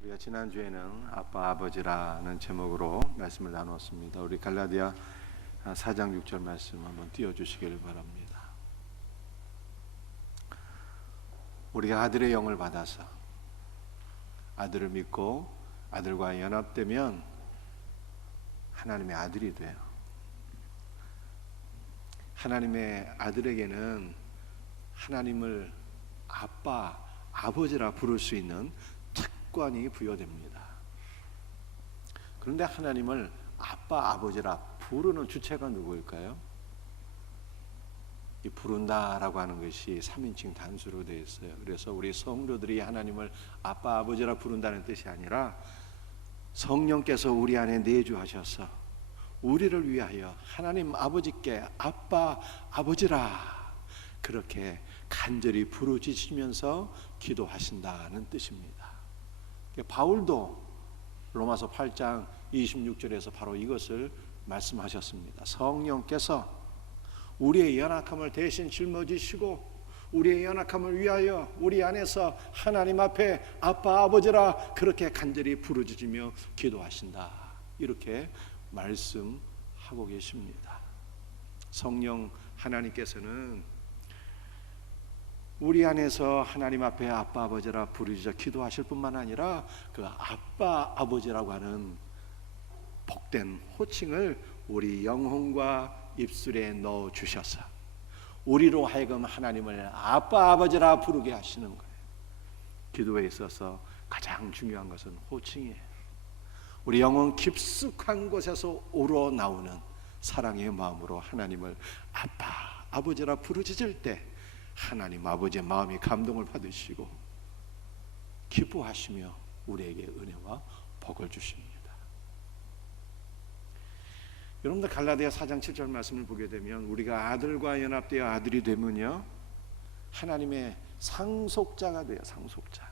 우리가 지난주에는 아빠 아버지라는 제목으로 말씀을 나눴습니다. 우리 갈라디아 4장 6절 말씀 한번 띄워주시기를 바랍니다. 우리가 아들의 영을 받아서 아들을 믿고 아들과 연합되면 하나님의 아들이 돼요. 하나님의 아들에게는 하나님을 아빠, 아버지라 부를 수 있는 특권이 부여됩니다. 그런데 하나님을 아빠, 아버지라 부르는 주체가 누구일까요? 이 부른다라고 하는 것이 3인칭 단수로 되어 있어요. 그래서 우리 성도들이 하나님을 아빠, 아버지라 부른다는 뜻이 아니라 성령께서 우리 안에 내주하셔서 우리를 위하여 하나님 아버지께 아빠, 아버지라 그렇게 간절히 부르짖으면서 기도하신다는 뜻입니다. 바울도 로마서 8장 26절에서 바로 이것을 말씀하셨습니다. 성령께서 우리의 연약함을 대신 짊어지시고 우리의 연약함을 위하여 우리 안에서 하나님 앞에 아빠 아버지라 그렇게 간절히 부르짖으며 기도하신다, 이렇게 말씀하고 계십니다. 성령 하나님께서는 우리 안에서 하나님 앞에 아빠 아버지라 부르짖어 기도하실 뿐만 아니라 그 아빠 아버지라고 하는 복된 호칭을 우리 영혼과 입술에 넣어 주셔서 우리로 하여금 하나님을 아빠 아버지라 부르게 하시는 거예요. 기도에 있어서 가장 중요한 것은 호칭이에요. 우리 영혼 깊숙한 곳에서 우러나오는 사랑의 마음으로 하나님을 아빠 아버지라 부르짖을 때 하나님 아버지의 마음이 감동을 받으시고 기뻐하시며 우리에게 은혜와 복을 주십니다. 여러분들 갈라디아 4장 7절 말씀을 보게 되면 우리가 아들과 연합되어 아들이 되면요 하나님의 상속자가 돼요. 상속자.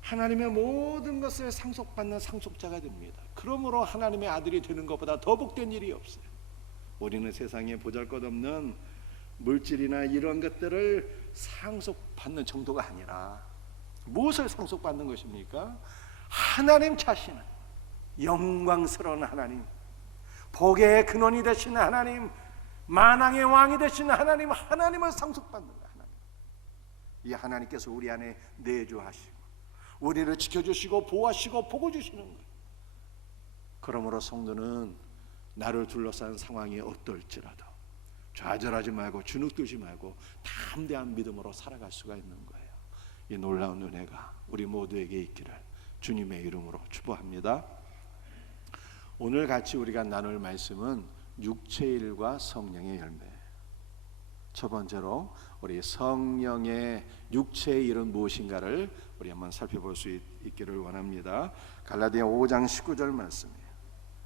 하나님의 모든 것을 상속받는 상속자가 됩니다. 그러므로 하나님의 아들이 되는 것보다 더 복된 일이 없어요. 우리는 세상에 보잘것없는 물질이나 이런 것들을 상속받는 정도가 아니라 무엇을 상속받는 것입니까? 하나님 자신은 영광스러운 하나님, 복의 근원이 되시는 하나님, 만왕의 왕이 되시는 하나님, 하나님을 상속받는 거예요. 하나님. 이 하나님께서 우리 안에 내주하시고 우리를 지켜주시고 보호하시고 복을 주시는 거예요. 그러므로 성도는 나를 둘러싼 상황이 어떨지라도 좌절하지 말고 주눅들지 말고 담대한 믿음으로 살아갈 수가 있는 거예요. 이 놀라운 은혜가 우리 모두에게 있기를 주님의 이름으로 축복합니다. 오늘 같이 우리가 나눌 말씀은 육체의 일과 성령의 열매. 첫 번째로 우리 성령의 육체의 일은 무엇인가를 우리 한번 살펴볼 수 있기를 원합니다. 갈라디아 5장 19절 말씀이에요.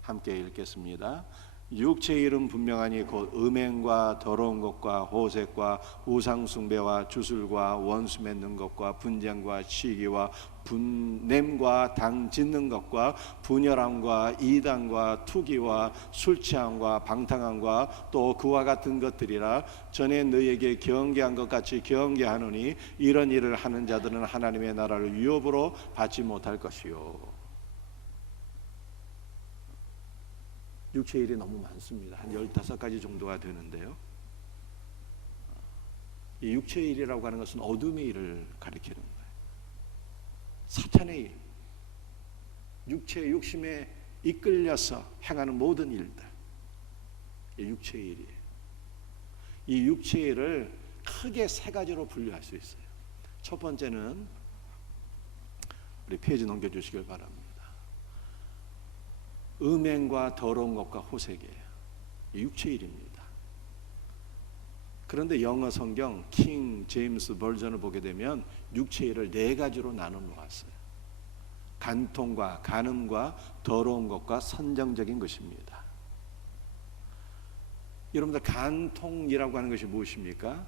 함께 읽겠습니다. 육체의 일은 분명하니 곧 음행과 더러운 것과 호색과 우상숭배와 주술과 원수 맺는 것과 분쟁과 시기와 분냄과 당 짓는 것과 분열함과 이단과 투기와 술취함과 방탕함과 또 그와 같은 것들이라. 전에 너희에게 경계한 것 같이 경계하노니 이런 일을 하는 자들은 하나님의 나라를 유업으로 받지 못할 것이요. 육체의 일이 너무 많습니다. 한 15가지 정도가 되는데요, 이 육체의 일이라고 하는 것은 어둠의 일을 가리키는 거예요. 사탄의 일, 육체의 욕심에 이끌려서 행하는 모든 일들, 이 육체의 일이에요. 이 육체의 일을 크게 3가지로 분류할 수 있어요. 첫 번째는 우리 페이지 넘겨주시길 바랍니다. 음행과 더러운 것과 호색이에요. 육체의 일입니다. 그런데 영어 성경 킹 제임스 버전을 보게 되면 육체의 일을 4가지로 나눠 놓았어요. 간통과 간음과 더러운 것과 선정적인 것입니다. 여러분들 간통이라고 하는 것이 무엇입니까?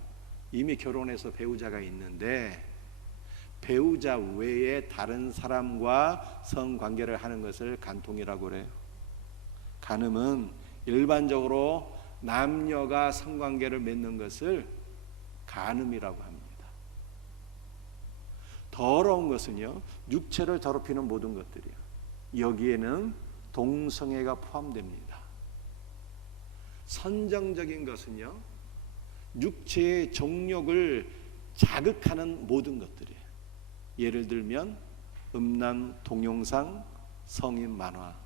이미 결혼해서 배우자가 있는데 배우자 외에 다른 사람과 성관계를 하는 것을 간통이라고 그래요. 간음은 일반적으로 남녀가 성관계를 맺는 것을 간음이라고 합니다. 더러운 것은요, 육체를 더럽히는 모든 것들이요, 여기에는 동성애가 포함됩니다. 선정적인 것은요, 육체의 정욕을 자극하는 모든 것들이에요. 예를 들면 음란, 동영상, 성인 만화,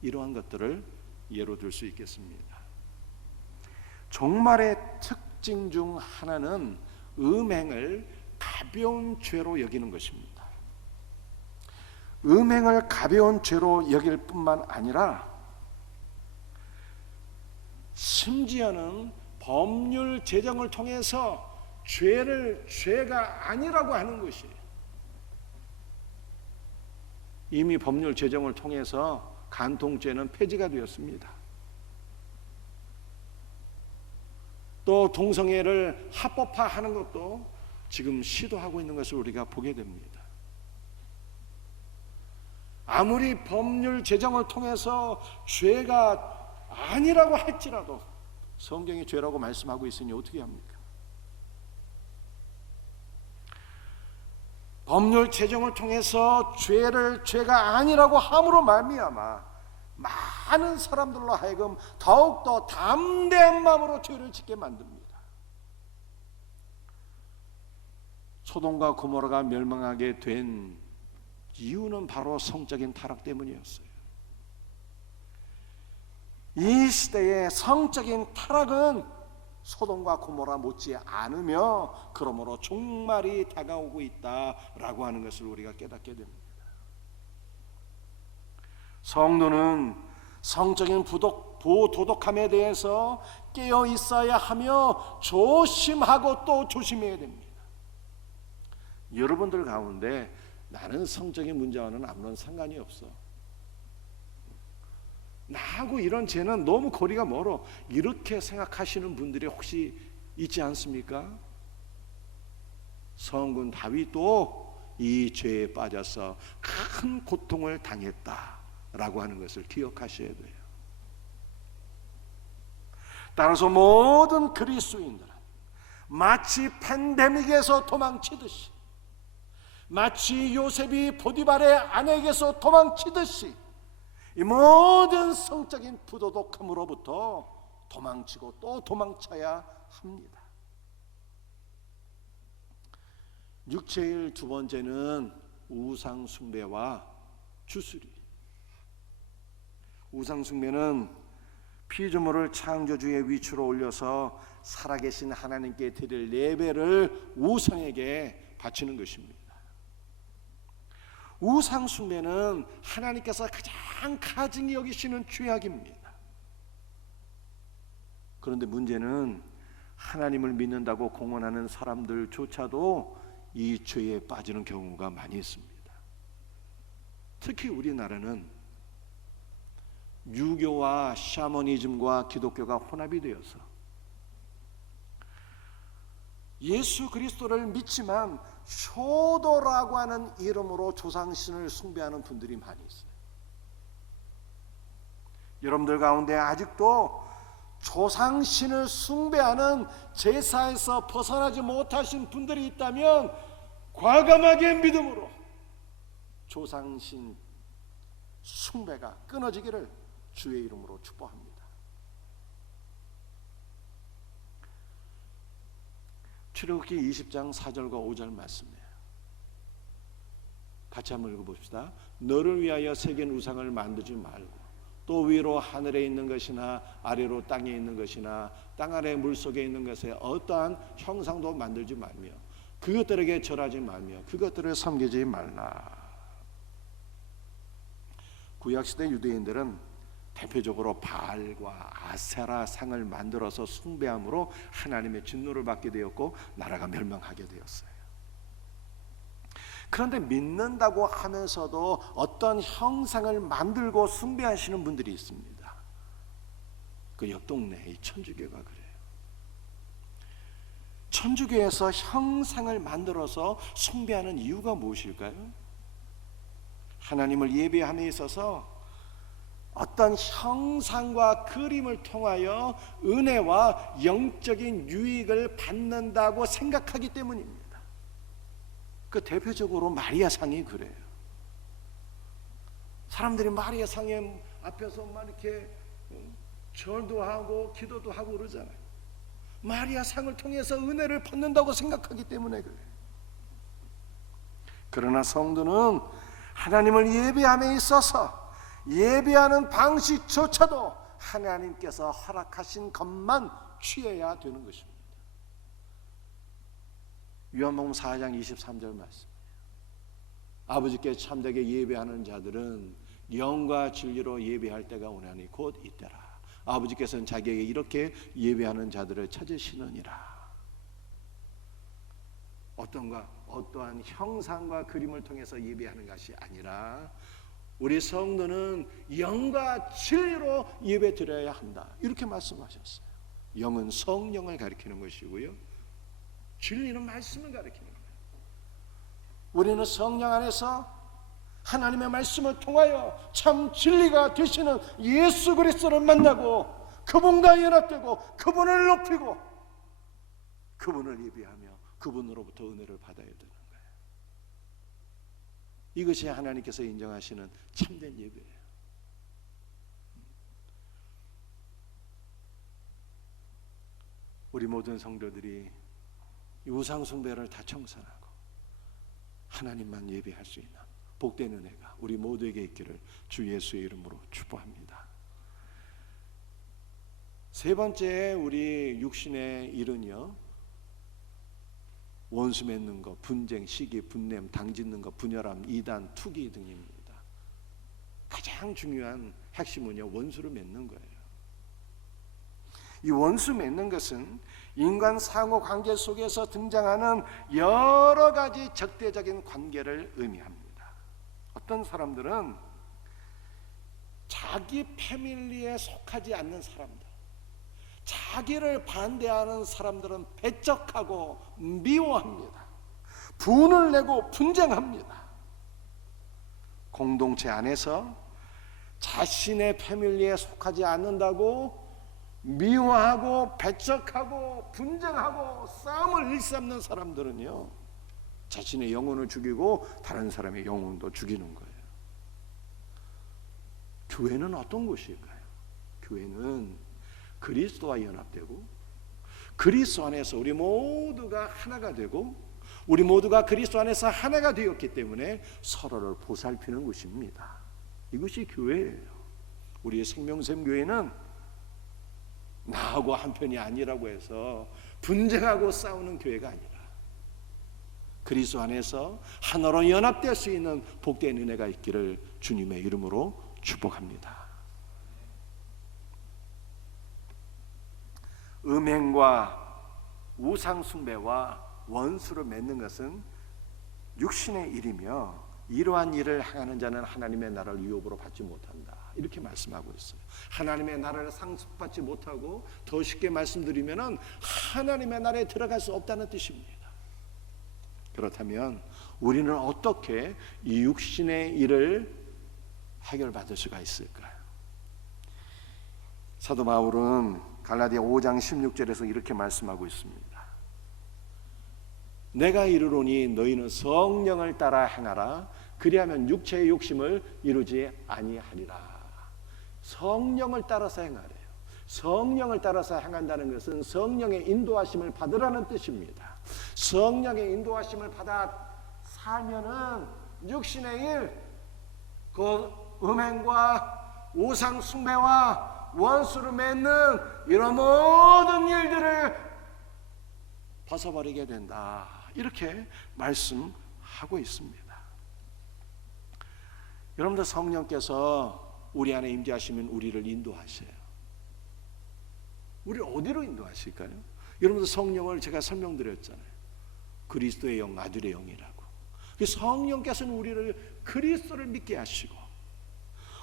이러한 것들을 예로 들 수 있겠습니다. 종말의 특징 중 하나는 음행을 가벼운 죄로 여기는 것입니다. 음행을 가벼운 죄로 여길 뿐만 아니라 심지어는 법률 제정을 통해서 죄를 죄가 아니라고 하는 것이에요. 이미 법률 제정을 통해서 간통죄는 폐지가 되었습니다. 또 동성애를 합법화하는 것도 지금 시도하고 있는 것을 우리가 보게 됩니다. 아무리 법률 제정을 통해서 죄가 아니라고 할지라도 성경이 죄라고 말씀하고 있으니 어떻게 합니까? 법률 제정을 통해서 죄가 아니라고 함으로 말미암아 많은 사람들로 하여금 더욱더 담대한 마음으로 죄를 짓게 만듭니다. 소돔과 고모라가 멸망하게 된 이유는 바로 성적인 타락 때문이었어요. 이 시대의 성적인 타락은 소돔과 고모라 못지 않으며 그러므로 종말이 다가오고 있다라고 하는 것을 우리가 깨닫게 됩니다. 성도는 성적인 부도덕함에 대해서 깨어 있어야 하며 조심하고 또 조심해야 됩니다. 여러분들 가운데 나는 성적인 문제와는 아무런 상관이 없어, 나하고 이런 죄는 너무 거리가 멀어, 이렇게 생각하시는 분들이 혹시 있지 않습니까? 성군 다윗도 이 죄에 빠져서 큰 고통을 당했다라고 하는 것을 기억하셔야 돼요. 따라서 모든 그리스도인들은 마치 팬데믹에서 도망치듯이, 마치 요셉이 보디발의 아내에게서 도망치듯이 이 모든 성적인 부도덕함으로부터 도망치고 또 도망쳐야 합니다. 육체일 두 번째는 우상 숭배와 주술이. 우상 숭배는 피조물을 창조주의 위치로 올려서 살아계신 하나님께 드릴 예배를 우상에게 바치는 것입니다. 우상 숭배는 하나님께서 가장 가증히 여기시는 죄악입니다. 그런데 문제는 하나님을 믿는다고 공언하는 사람들조차도 이 죄에 빠지는 경우가 많이 있습니다. 특히 우리나라는 유교와 샤머니즘과 기독교가 혼합이 되어서 예수 그리스도를 믿지만 효도라고 하는 이름으로 조상신을 숭배하는 분들이 많이 있어요. 여러분들 가운데 아직도 조상신을 숭배하는 제사에서 벗어나지 못하신 분들이 있다면 과감하게 믿음으로 조상신 숭배가 끊어지기를 주의 이름으로 축복합니다. 출애굽기 20장 4절과 5절 말씀이에요. 같이 한번 읽어봅시다. 너를 위하여 새긴 우상을 만들지 말고 또 위로 하늘에 있는 것이나 아래로 땅에 있는 것이나 땅 아래 물속에 있는 것에 어떠한 형상도 만들지 말며 그것들에게 절하지 말며 그것들을 섬기지 말라. 구약시대 유대인들은 대표적으로 바알과 아세라 상을 만들어서 숭배함으로 하나님의 진노를 받게 되었고 나라가 멸망하게 되었어요. 그런데 믿는다고 하면서도 어떤 형상을 만들고 숭배하시는 분들이 있습니다. 그 옆 동네의 천주교가 그래요. 천주교에서 형상을 만들어서 숭배하는 이유가 무엇일까요? 하나님을 예배함에 있어서 어떤 형상과 그림을 통하여 은혜와 영적인 유익을 받는다고 생각하기 때문입니다. 그 대표적으로 마리아상이 그래요. 사람들이 마리아상에 앞에서 막 이렇게 절도 하고 기도도 하고 그러잖아요. 마리아상을 통해서 은혜를 받는다고 생각하기 때문에 그래요. 그러나 성도는 하나님을 예배함에 있어서 예배하는 방식조차도 하나님께서 허락하신 것만 취해야 되는 것입니다. 요한복음 4장 23절 말씀, 아버지께 참되게 예배하는 자들은 영과 진리로 예배할 때가 오나니 곧 이때라. 아버지께서는 자기에게 이렇게 예배하는 자들을 찾으시느니라. 어떠한 형상과 그림을 통해서 예배하는 것이 아니라 우리 성도는 영과 진리로 예배 드려야 한다, 이렇게 말씀하셨어요. 영은 성령을 가리키는 것이고요, 진리는 말씀을 가리키는 거예요. 우리는 성령 안에서 하나님의 말씀을 통하여 참 진리가 되시는 예수 그리스도를 만나고 그분과 연합되고 그분을 높이고 그분을 예배하며 그분으로부터 은혜를 받아야 되는 거예요. 이것이 하나님께서 인정하시는 참된 예배예요. 우리 모든 성도들이 우상 숭배를 다 청산하고 하나님만 예배할 수 있는 복된 은혜가 우리 모두에게 있기를 주 예수의 이름으로 축복합니다. 세 번째, 우리 육신의 일은요, 원수 맺는 것, 분쟁, 시기, 분냄, 당짓는 것, 분열함, 이단, 투기 등입니다. 가장 중요한 핵심은요, 원수를 맺는 거예요. 이 원수 맺는 것은 인간 상호 관계 속에서 등장하는 여러 가지 적대적인 관계를 의미합니다. 어떤 사람들은 자기 패밀리에 속하지 않는 사람들, 자기를 반대하는 사람들은 배척하고 미워합니다. 분을 내고 분쟁합니다. 공동체 안에서 자신의 패밀리에 속하지 않는다고 미워하고 배척하고 분쟁하고 싸움을 일삼는 사람들은요, 자신의 영혼을 죽이고 다른 사람의 영혼도 죽이는 거예요. 교회는 어떤 곳일까요? 교회는 그리스도와 연합되고 그리스도 안에서 우리 모두가 하나가 되고 우리 모두가 그리스도 안에서 하나가 되었기 때문에 서로를 보살피는 곳입니다. 이것이 교회예요. 우리의 생명샘 교회는 나하고 한편이 아니라고 해서 분쟁하고 싸우는 교회가 아니라 그리스도 안에서 하나로 연합될 수 있는 복된 은혜가 있기를 주님의 이름으로 축복합니다. 음행과 우상 숭배와 원수를 맺는 것은 육신의 일이며 이러한 일을 행하는 자는 하나님의 나라를 유업으로 받지 못한다, 이렇게 말씀하고 있어요. 하나님의 나라를 상속받지 못하고, 더 쉽게 말씀드리면 하나님의 나라에 들어갈 수 없다는 뜻입니다. 그렇다면 우리는 어떻게 이 육신의 일을 해결받을 수가 있을까요? 사도 바울은 갈라디아 5장 16절에서 이렇게 말씀하고 있습니다. 내가 이르노니 너희는 성령을 따라 행하라. 그리하면 육체의 욕심을 이루지 아니하리라. 성령을 따라서 행하래요. 성령을 따라서 행한다는 것은 성령의 인도하심을 받으라는 뜻입니다. 성령의 인도하심을 받아 살면은 육신의 일, 그 음행과 우상 숭배와 원수를 맺는 이런 모든 일들을 벗어버리게 된다, 이렇게 말씀하고 있습니다. 여러분들, 성령께서 우리 안에 임재하시면 우리를 인도하셔요. 우리를 어디로 인도하실까요? 여러분들, 성령을 제가 설명드렸잖아요. 그리스도의 영, 아들의 영이라고. 성령께서는 우리를 그리스도를 믿게 하시고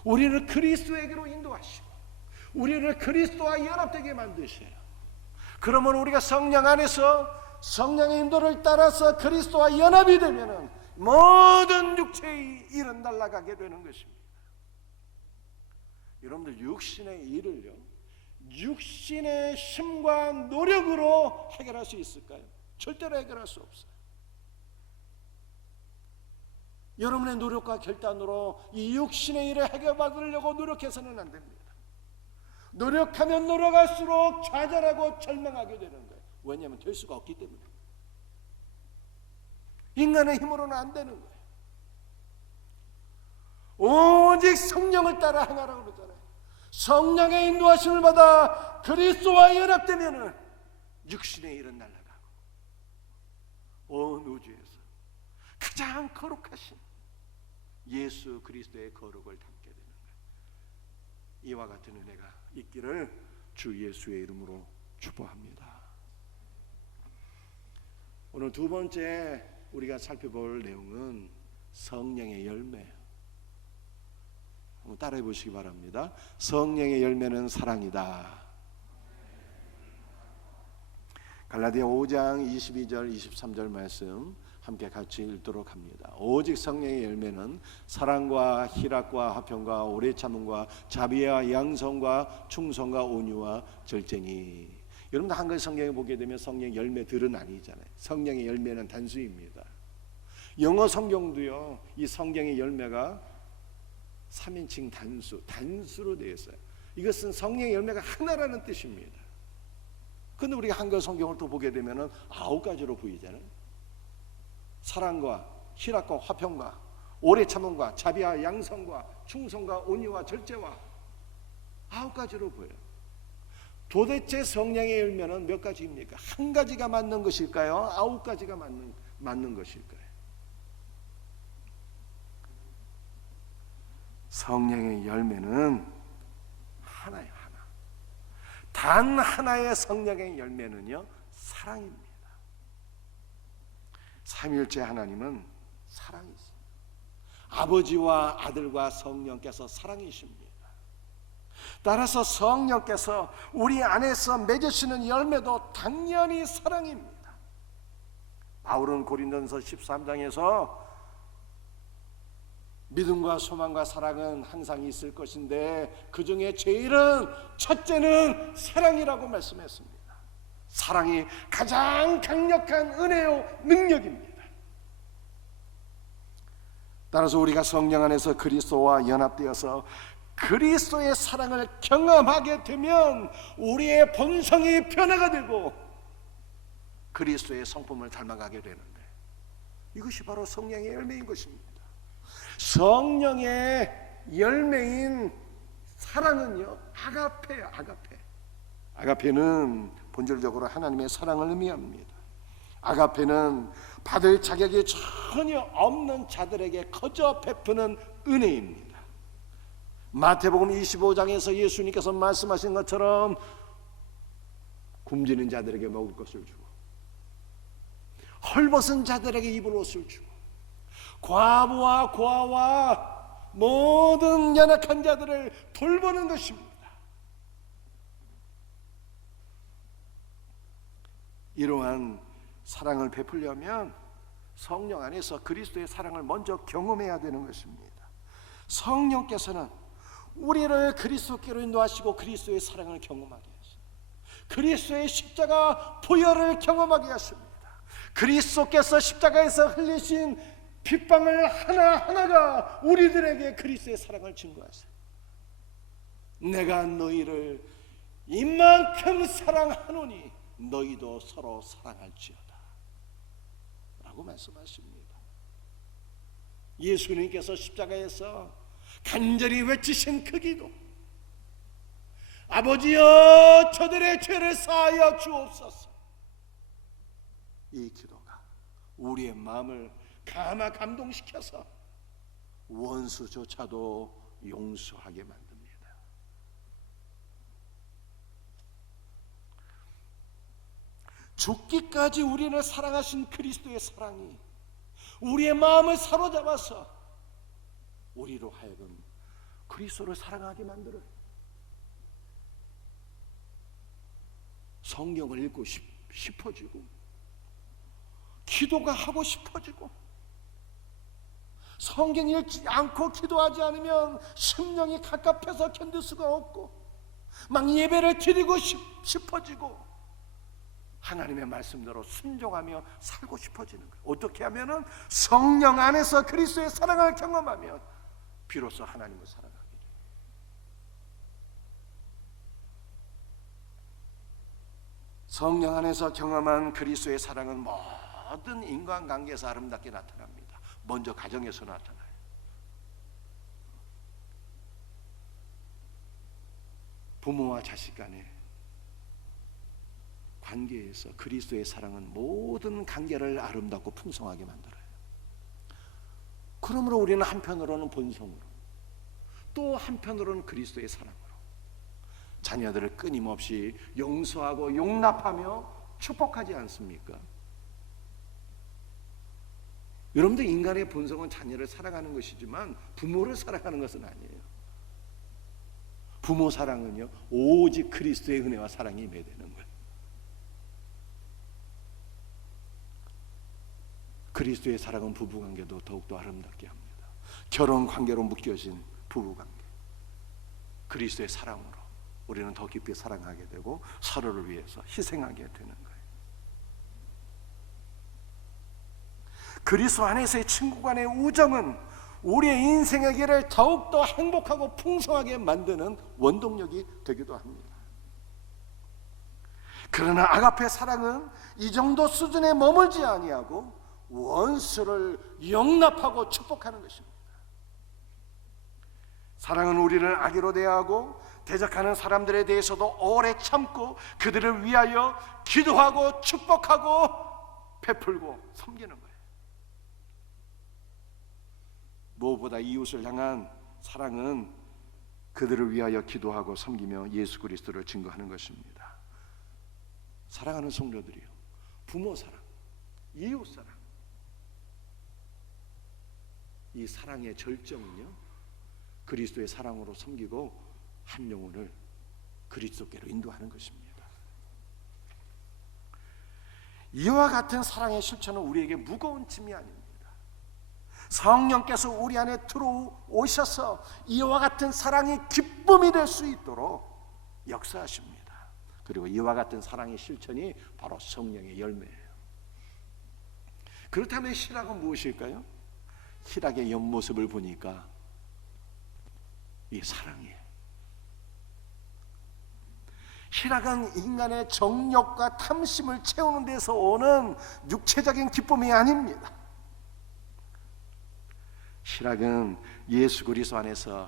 우리를 그리스도에게로 인도하시고 우리를 그리스도와 연합되게 만드셔요. 그러면 우리가 성령 안에서 성령의 인도를 따라서 그리스도와 연합이 되면은 모든 육체의 일은 날아가게 되는 것입니다. 여러분들, 육신의 일을요, 육신의 힘과 노력으로 해결할 수 있을까요? 절대로 해결할 수 없어요. 여러분의 노력과 결단으로 이 육신의 일을 해결받으려고 노력해서는 안 됩니다. 노력하면 노력할수록 좌절하고 절망하게 되는 거예요. 왜냐하면 될 수가 없기 때문에. 인간의 힘으로는 안 되는 거예요. 오직 성령을 따라 행하라고 그러잖아요. 성령의 인도하심을 받아 그리스도와 연합되면은 육신의 일은 날아가고 온 우주에서 가장 거룩하신 예수 그리스도의 거룩을 담게 되는 거예요. 이와 같은 은혜가 있기를 주 예수의 이름으로 축복합니다. 오늘 두 번째 우리가 살펴볼 내용은 성령의 열매예요. 한번 따라해 보시기 바랍니다. 성령의 열매는 사랑이다. 갈라디아 5장 22절 23절 말씀 함께 같이 읽도록 합니다. 오직 성령의 열매는 사랑과 희락과 화평과 오래 참음과 자비와 양성과 충성과 온유와 절제니. 여러분 한글 성경에 보게 되면 성령의 열매들은 아니잖아요. 성령의 열매는 단수입니다. 영어 성경도요, 이 성경의 열매가 3인칭 단수로 되어 있어요. 이것은 성령의 열매가 하나라는 뜻입니다. 그런데 우리가 한글 성경을 또 보게 되면 9가지로 보이잖아요. 사랑과 희락과 화평과 오래 참음과 자비와 양성과 충성과 온유와 절제와 9가지로 보여요. 도대체 성령의 열매는 몇 가지입니까? 한 가지가 맞는 것일까요? 9가지가 맞는 것일까요? 성령의 열매는 하나예요. 하나. 단 하나의 성령의 열매는요, 사랑입니다. 삼위일체 하나님은 사랑이십니다. 아버지와 아들과 성령께서 사랑이십니다. 따라서 성령께서 우리 안에서 맺으시는 열매도 당연히 사랑입니다. 바울은 고린도전서 13장에서 믿음과 소망과 사랑은 항상 있을 것인데 그 중에 제일은 첫째는 사랑이라고 말씀했습니다. 사랑이 가장 강력한 은혜요 능력입니다. 따라서 우리가 성령 안에서 그리스도와 연합되어서 그리스도의 사랑을 경험하게 되면 우리의 본성이 변화가 되고 그리스도의 성품을 닮아가게 되는데, 이것이 바로 성령의 열매인 것입니다. 성령의 열매인 사랑은요, 아가페예요. 아가페는 본질적으로 하나님의 사랑을 의미합니다. 아가페는 받을 자격이 전혀 없는 자들에게 거저 베푸는 은혜입니다. 마태복음 25장에서 예수님께서 말씀하신 것처럼 굶주린 자들에게 먹을 것을 주고 헐벗은 자들에게 입을 옷을 주고 과부와 고아와 모든 연약한 자들을 돌보는 것입니다. 이러한 사랑을 베풀려면 성령 안에서 그리스도의 사랑을 먼저 경험해야 되는 것입니다. 성령께서는 우리를 그리스도께로 인도하시고 그리스도의 사랑을 경험하게 하십니다. 그리스도의 십자가 보혈을 경험하게 하십니다. 그리스도께서 십자가에서 흘리신 핏방울 하나하나가 우리들에게 그리스도의 사랑을 증거하세요. 내가 너희를 이만큼 사랑하노니 너희도 서로 사랑할지어다 라고 말씀하십니다. 예수님께서 십자가에서 간절히 외치신 그 기도, 아버지여 저들의 죄를 사하여 주옵소서. 이 기도가 우리의 마음을 감동시켜서 원수조차도 용서하게 만듭니다. 죽기까지 우리를 사랑하신 그리스도의 사랑이 우리의 마음을 사로잡아서 우리로 하여금 그리스도를 사랑하게 만들어요. 성경을 읽고 싶어지고 기도가 하고 싶어지고, 성경 읽지 않고 기도하지 않으면 심령이 갑갑해서 견딜 수가 없고 막 예배를 드리고 싶어지고 하나님의 말씀대로 순종하며 살고 싶어지는 거예요. 어떻게 하면은 성령 안에서 그리스도의 사랑을 경험하면 비로소 하나님을 사랑하게 돼요. 성령 안에서 경험한 그리스도의 사랑은 모든 인간관계에서 아름답게 나타납니다. 먼저 가정에서 나타나요. 부모와 자식 간의 관계에서 그리스도의 사랑은 모든 관계를 아름답고 풍성하게 만들어요. 그러므로 우리는 한편으로는 본성으로, 또 한편으로는 그리스도의 사랑으로 자녀들을 끊임없이 용서하고 용납하며 축복하지 않습니까? 여러분들, 인간의 본성은 자녀를 사랑하는 것이지만 부모를 사랑하는 것은 아니에요. 부모 사랑은요, 오직 그리스도의 은혜와 사랑이 임해야 되는 거예요. 그리스도의 사랑은 부부관계도 더욱더 아름답게 합니다. 결혼관계로 묶여진 부부관계, 그리스도의 사랑으로 우리는 더 깊이 사랑하게 되고 서로를 위해서 희생하게 되는 거예요. 그리스도 안에서의 친구 간의 우정은 우리의 인생의 길을 더욱더 행복하고 풍성하게 만드는 원동력이 되기도 합니다. 그러나 아가페 사랑은 이 정도 수준에 머물지 아니하고 원수를 용납하고 축복하는 것입니다. 사랑은 우리를 악의로 대하고 대적하는 사람들에 대해서도 오래 참고 그들을 위하여 기도하고 축복하고 베풀고 섬기는 거예요. 무엇보다 이웃을 향한 사랑은 그들을 위하여 기도하고 섬기며 예수 그리스도를 증거하는 것입니다. 사랑하는 성도들이요, 부모 사랑, 이웃 사랑, 이 사랑의 절정은요, 그리스도의 사랑으로 섬기고 한 영혼을 그리스도께로 인도하는 것입니다. 이와 같은 사랑의 실천은 우리에게 무거운 짐이 아닙니다. 성령께서 우리 안에 들어오셔서 이와 같은 사랑이 기쁨이 될 수 있도록 역사하십니다. 그리고 이와 같은 사랑의 실천이 바로 성령의 열매예요. 그렇다면 희락은 무엇일까요? 희락의 옆모습을 보니까 이 사랑이에요. 희락은 인간의 정욕과 탐심을 채우는 데서 오는 육체적인 기쁨이 아닙니다. 희락은 예수 그리스도 안에서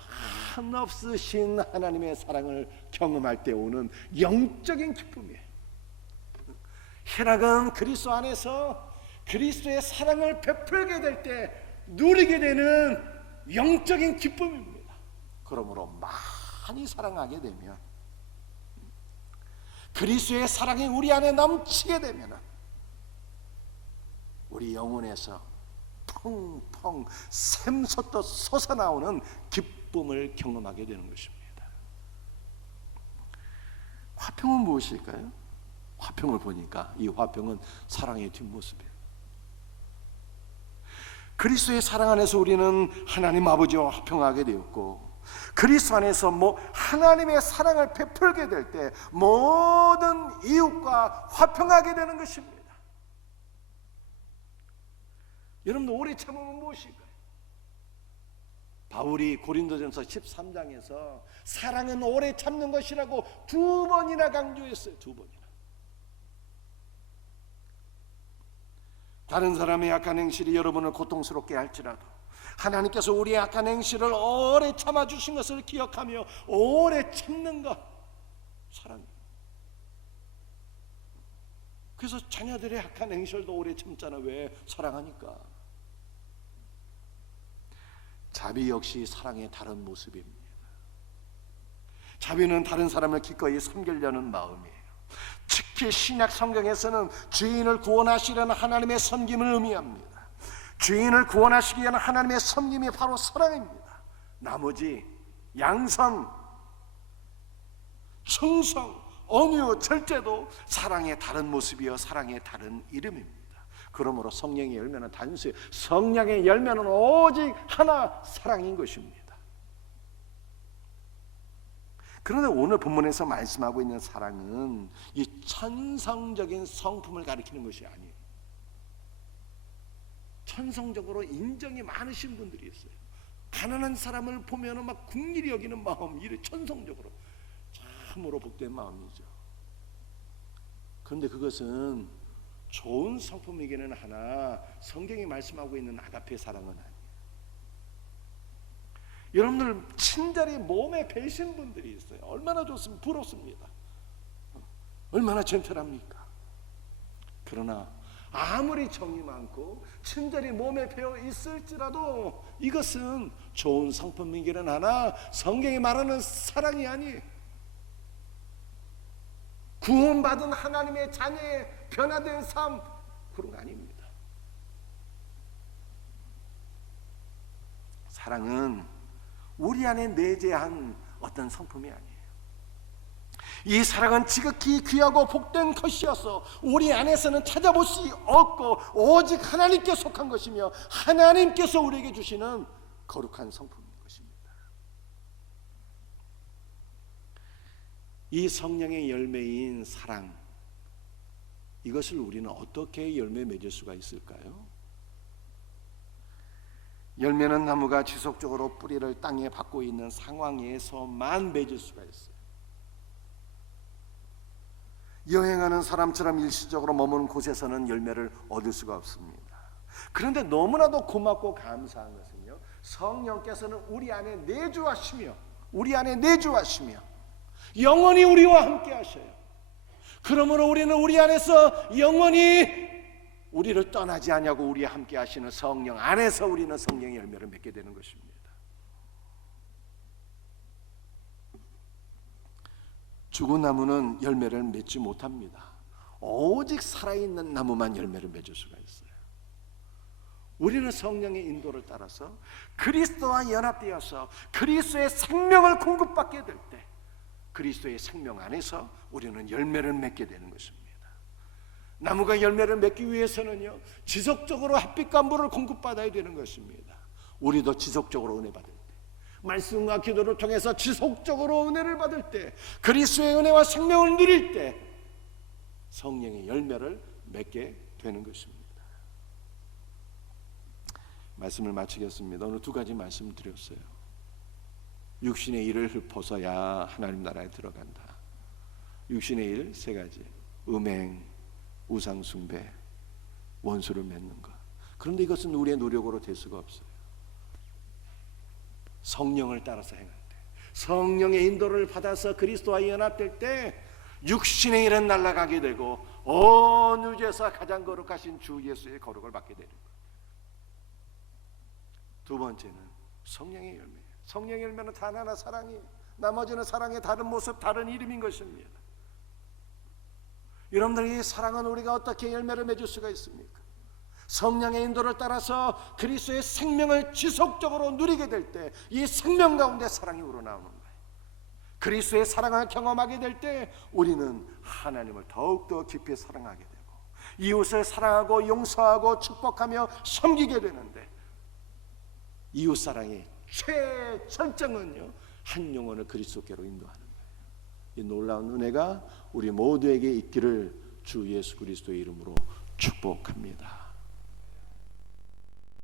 한없으신 하나님의 사랑을 경험할 때 오는 영적인 기쁨이에요. 희락은 그리스도 안에서 그리스도의 사랑을 베풀게 될 때 누리게 되는 영적인 기쁨입니다. 그러므로 많이 사랑하게 되면, 그리스도의 사랑이 우리 안에 넘치게 되면 우리 영혼에서 펑펑 샘솟듯 솟아나오는 기쁨을 경험하게 되는 것입니다. 화평은 무엇일까요? 화평을 보니까 이 화평은 사랑의 뒷모습이에요. 그리스도의 사랑 안에서 우리는 하나님 아버지와 화평하게 되었고, 그리스도 안에서 하나님의 사랑을 베풀게 될 때 모든 이웃과 화평하게 되는 것입니다. 여러분들, 오래 참으면 무엇일까요? 바울이 고린도전서 13장에서 사랑은 오래 참는 것이라고 2번이나 강조했어요. 2번이나. 다른 사람의 악한 행실이 여러분을 고통스럽게 할지라도 하나님께서 우리의 악한 행실을 오래 참아주신 것을 기억하며 오래 참는 것, 사랑이에요. 그래서 자녀들의 악한 행실도 오래 참잖아. 왜? 사랑하니까. 자비 역시 사랑의 다른 모습입니다. 자비는 다른 사람을 기꺼이 섬기려는 마음이에요. 특히 신약 성경에서는 죄인을 구원하시려는 하나님의 섬김을 의미합니다. 죄인을 구원하시기 위한 하나님의 섬김이 바로 사랑입니다. 나머지 양선, 충성, 온유, 절제도 사랑의 다른 모습이요, 사랑의 다른 이름입니다. 그러므로 성령의 열매는 단수예요. 성령의 열매는 오직 하나, 사랑인 것입니다. 그런데 오늘 본문에서 말씀하고 있는 사랑은 이 천성적인 성품을 가리키는 것이 아니에요. 천성적으로 인정이 많으신 분들이 있어요. 가난한 사람을 보면 막 긍휼히 여기는 마음, 이래 천성적으로 참으로 복된 마음이죠. 그런데 그것은 좋은 성품이기는 하나 성경이 말씀하고 있는 아가페 사랑은 아니에요. 여러분들 친절히 몸에 배신 분들이 있어요. 얼마나 좋습니까? 부럽습니다. 얼마나 젠틀합니까? 그러나 아무리 정이 많고 친절히 몸에 배어 있을지라도 이것은 좋은 성품이기는 하나 성경이 말하는 사랑이 아니에요. 구원받은 하나님의 자녀의 변화된 삶, 그런 거 아닙니다. 사랑은 우리 안에 내재한 어떤 성품이 아니에요. 이 사랑은 지극히 귀하고 복된 것이어서 우리 안에서는 찾아볼 수 없고 오직 하나님께 속한 것이며 하나님께서 우리에게 주시는 거룩한 성품인 것입니다. 이 성령의 열매인 사랑, 이것을 우리는 어떻게 열매 맺을 수가 있을까요? 열매는 나무가 지속적으로 뿌리를 땅에 받고 있는 상황에서만 맺을 수가 있어요. 여행하는 사람처럼 일시적으로 머무는 곳에서는 열매를 얻을 수가 없습니다. 그런데 너무나도 고맙고 감사한 것은요, 성령께서는 우리 안에 내주하시며 영원히 우리와 함께 하셔요. 그러므로 우리는 우리 안에서 영원히 우리를 떠나지 않냐고 우리와 함께 하시는 성령 안에서 우리는 성령의 열매를 맺게 되는 것입니다. 죽은 나무는 열매를 맺지 못합니다. 오직 살아있는 나무만 열매를 맺을 수가 있어요. 우리는 성령의 인도를 따라서 그리스도와 연합되어서 그리스도의 생명을 공급받게 될 때 그리스도의 생명 안에서 우리는 열매를 맺게 되는 것입니다. 나무가 열매를 맺기 위해서는요, 지속적으로 햇빛과 물을 공급받아야 되는 것입니다. 우리도 지속적으로 은혜 받을 때, 말씀과 기도를 통해서 지속적으로 은혜를 받을 때, 그리스도의 은혜와 생명을 누릴 때 성령의 열매를 맺게 되는 것입니다. 말씀을 마치겠습니다. 오늘 두 가지 말씀드렸어요. 육신의 일을 벗어야 하나님 나라에 들어간다. 육신의 일 세 가지: 음행, 우상숭배, 원수를 맺는 것. 그런데 이것은 우리의 노력으로 될 수가 없어요. 성령을 따라서 행할 때, 성령의 인도를 받아서 그리스도와 연합될 때 육신의 일은 날아가게 되고 온 우주에서 가장 거룩하신 주 예수의 거룩을 받게 되는 것. 두 번째는 성령의 열매예요. 성령의 열매는 단 하나, 사랑이에요. 나머지는 사랑의 다른 모습, 다른 이름인 것입니다. 여러분들, 이 사랑은 우리가 어떻게 열매를 맺을 수가 있습니까? 성령의 인도를 따라서 그리스도의 생명을 지속적으로 누리게 될 때 이 생명 가운데 사랑이 우러나오는 거예요. 그리스도의 사랑을 경험하게 될 때 우리는 하나님을 더욱더 깊이 사랑하게 되고 이웃을 사랑하고 용서하고 축복하며 섬기게 되는데, 이웃사랑의 최절정은요, 한 영혼을 그리스도께로 인도하는 거예요. 이 놀라운 은혜가 우리 모두에게 있기를 주 예수 그리스도의 이름으로 축복합니다.